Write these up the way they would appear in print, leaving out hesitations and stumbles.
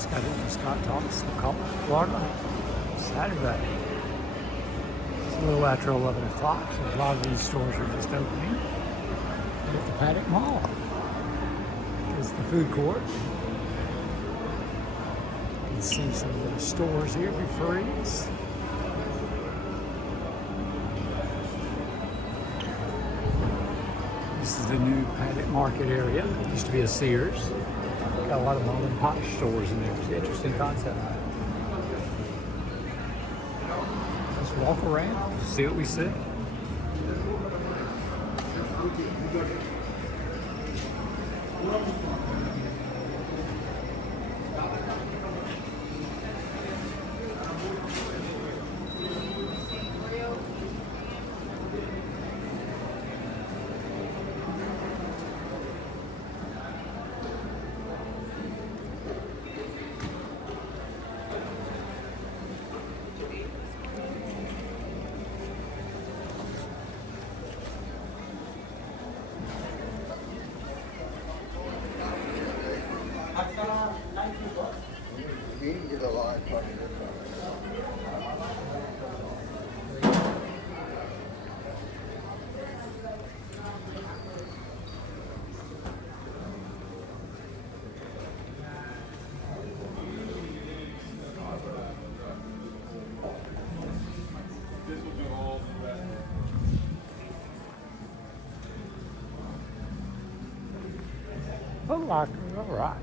just got to Ocala, Florida, Saturday. It's a little after 11 o'clock, so a lot of these stores are just opening at the Paddock Mall. It's the food court. You can see some of the stores here, Freeze. This is the new Paddock Market area. It used to be a Sears. Got a lot of mom and pop stores in there. It's an interesting concept. Let's walk around, see what we see. You can get a lot of Foot Locker, all right.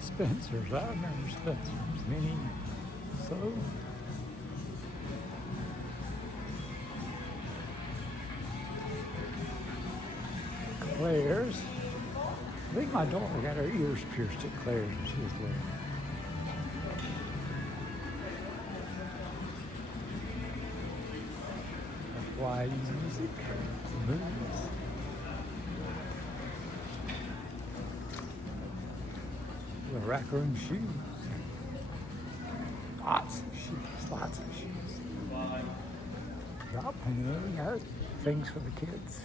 Spencer's, I remember Spencer's. Mini, so. Claire's. I think my daughter got her ears pierced at Claire's when she was little. Why music? Movies. The raccoon shoes. Lots of shoes, lots of shoes. Drop painting, things for the kids.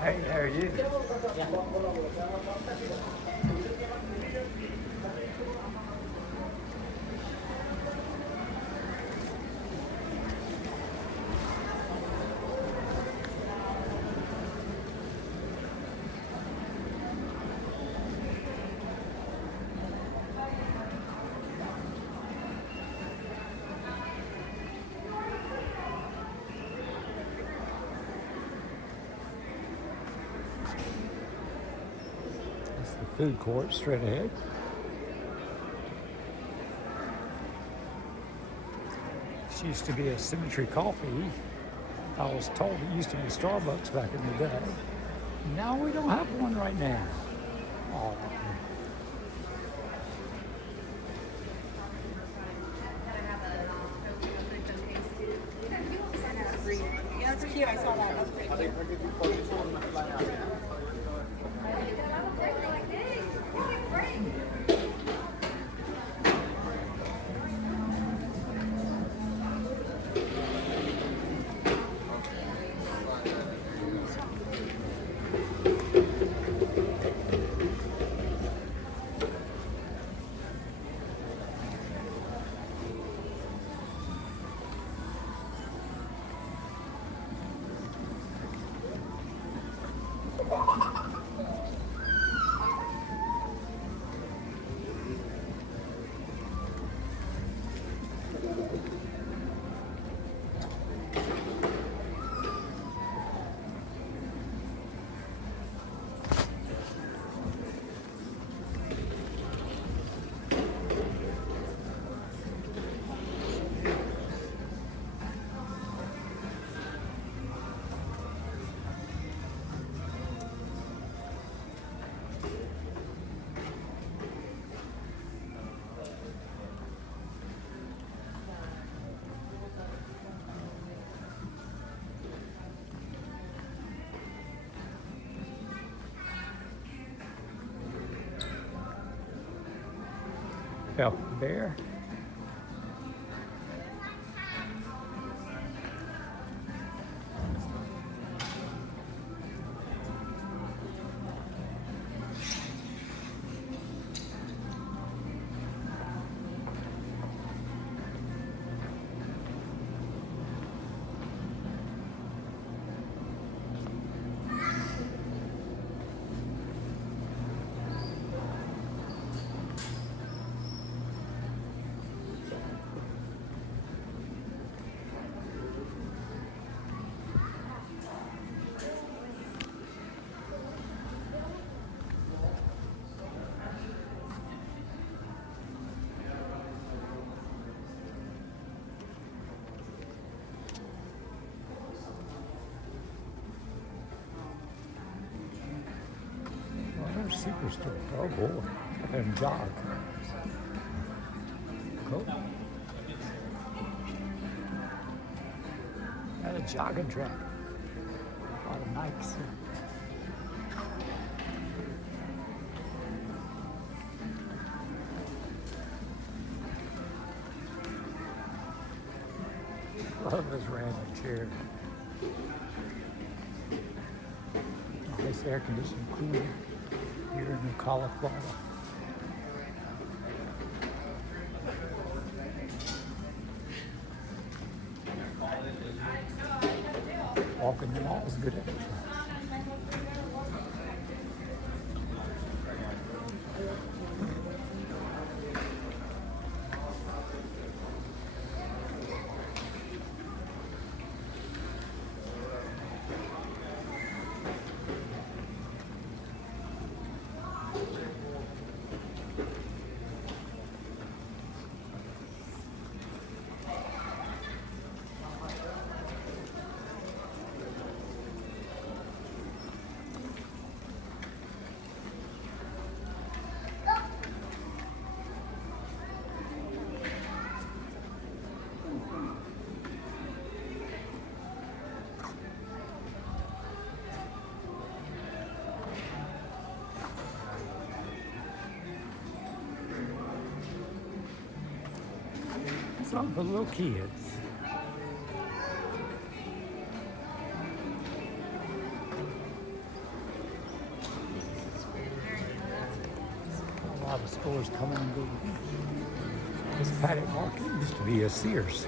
Hey, how are you? Food court straight ahead. This used to be a Symmetry Coffee. I was told it used to be Starbucks back in the day. Now we don't have one right now. Oh. Yeah, that's cute. I saw that. That's pretty cute. Bear. Superstore. Oh boy, and jog. Cool. And a jogging track. A lot of Nikes. Love this random chair. Nice air conditioned cooler. Here in Ocala, Florida. Walking the mall is good exercise. Something for little kids. A lot of stores coming and going. This Paddock Market used to be a Sears.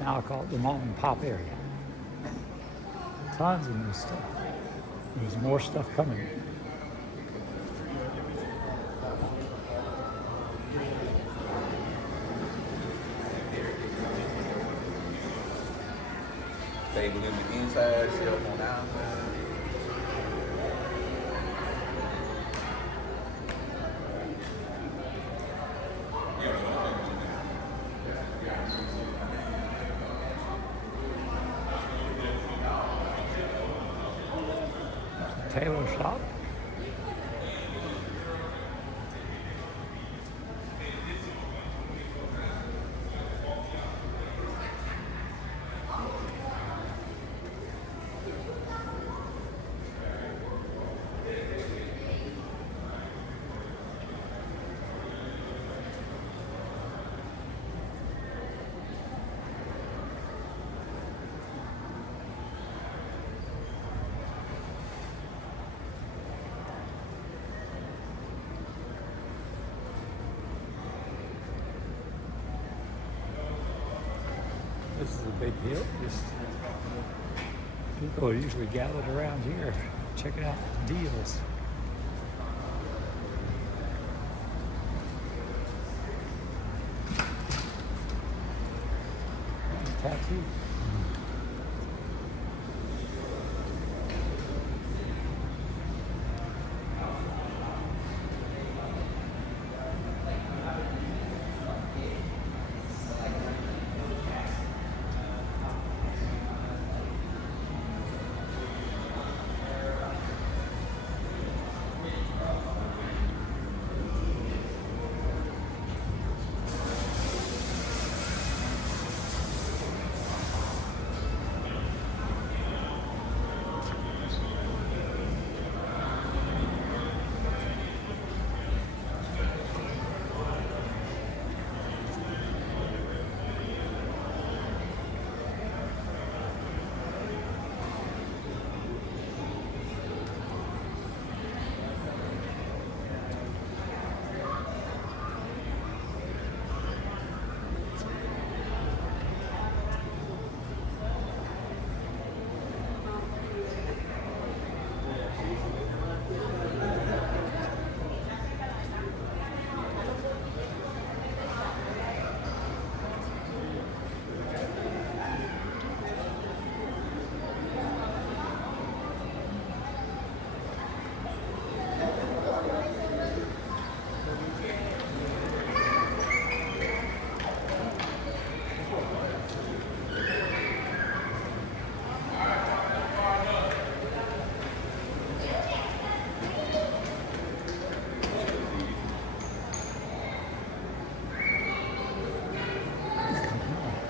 Now I call it the mom and pop area. Tons of new stuff. There's more stuff coming. Stable in the inside, shelf on the outside. tailor shop. This is a big hill. People are usually gathered around here checking out deals. Tattoo.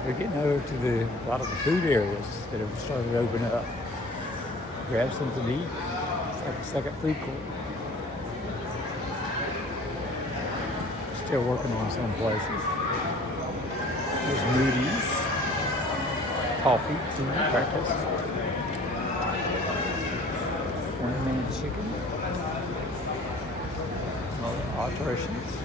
We're getting over to a lot of the food areas that have started to open up. Grab something to eat. It's like a second food court. Still working on some places. There's Moody's, coffee, tea, breakfast. One-man chicken. Alterations.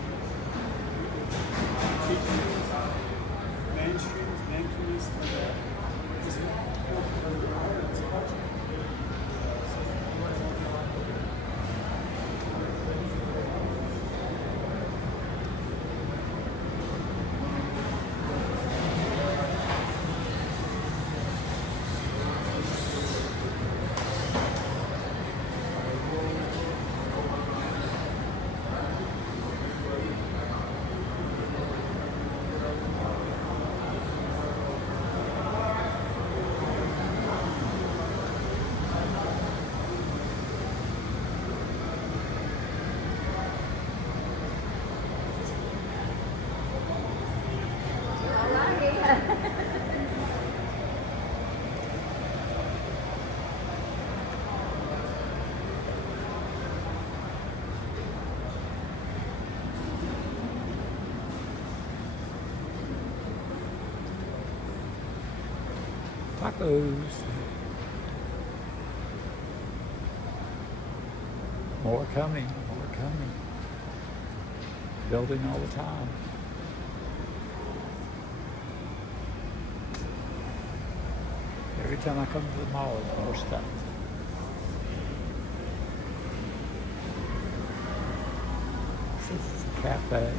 Tacos. More coming, more coming. Building all the time. Every time I come to the mall, there's more stuff. This is a cafe.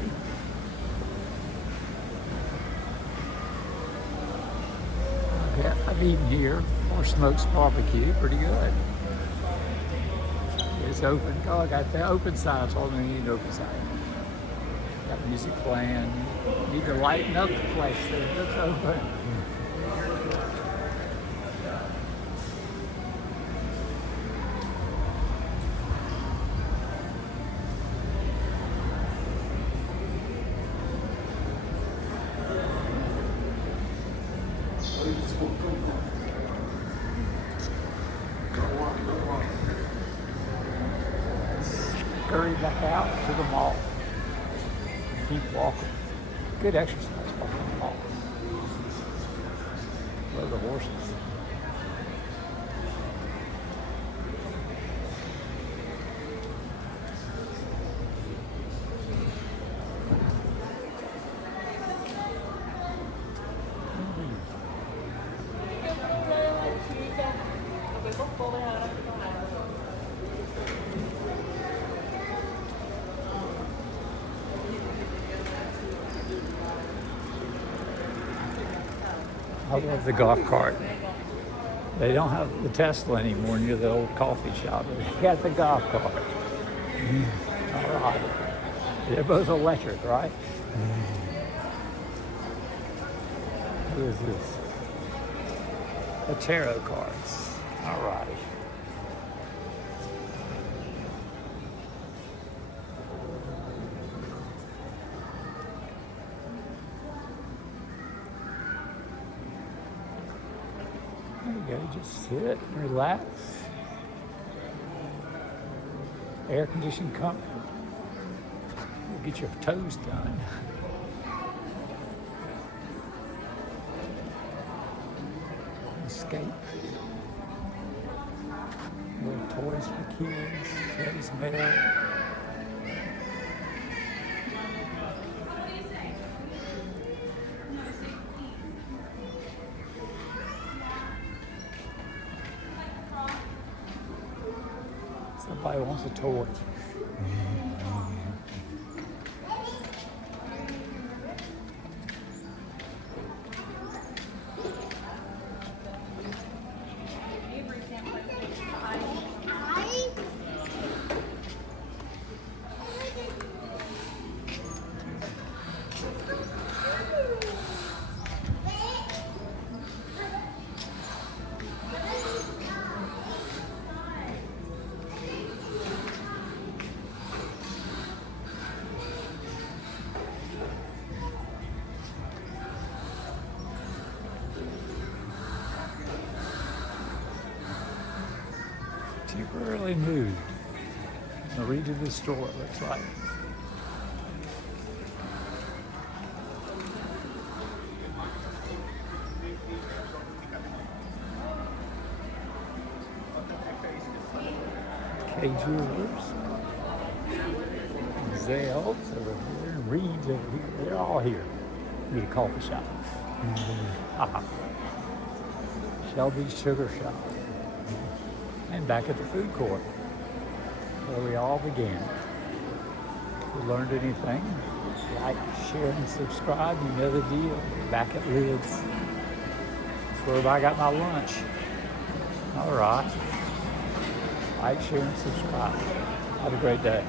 Yeah, I've eaten here. More Smokes barbecue, pretty good. It's open. Oh, I got the open sign. I told them I need an open sign. Got music playing. Need to lighten up the place. It looks open. scurry back out to the mall. Keep walking. Good exercise walking the mall. Love the horses. I love the golf cart. They don't have the Tesla anymore near the old coffee shop, but they got the golf cart. All right. They're both electric, right? Who is this? The tarot cards. All righty. There you go, just sit and relax. Air conditioned comfort. You'll get your toes done. Escape. Little toys for kids. Teddy's mail. Somebody wants a toy. Temporarily moved. I'll read you the store, it looks like. K Jewelers. Zales over here, and Reed's over here. They're all here. Need a coffee shop. Shelby's Sugar Shop. And back at the food court, where we all began. If you learned anything, like, share, and subscribe. You know the deal. Back at Lids. That's where I got my lunch. All right. Like, share, and subscribe. Have a great day.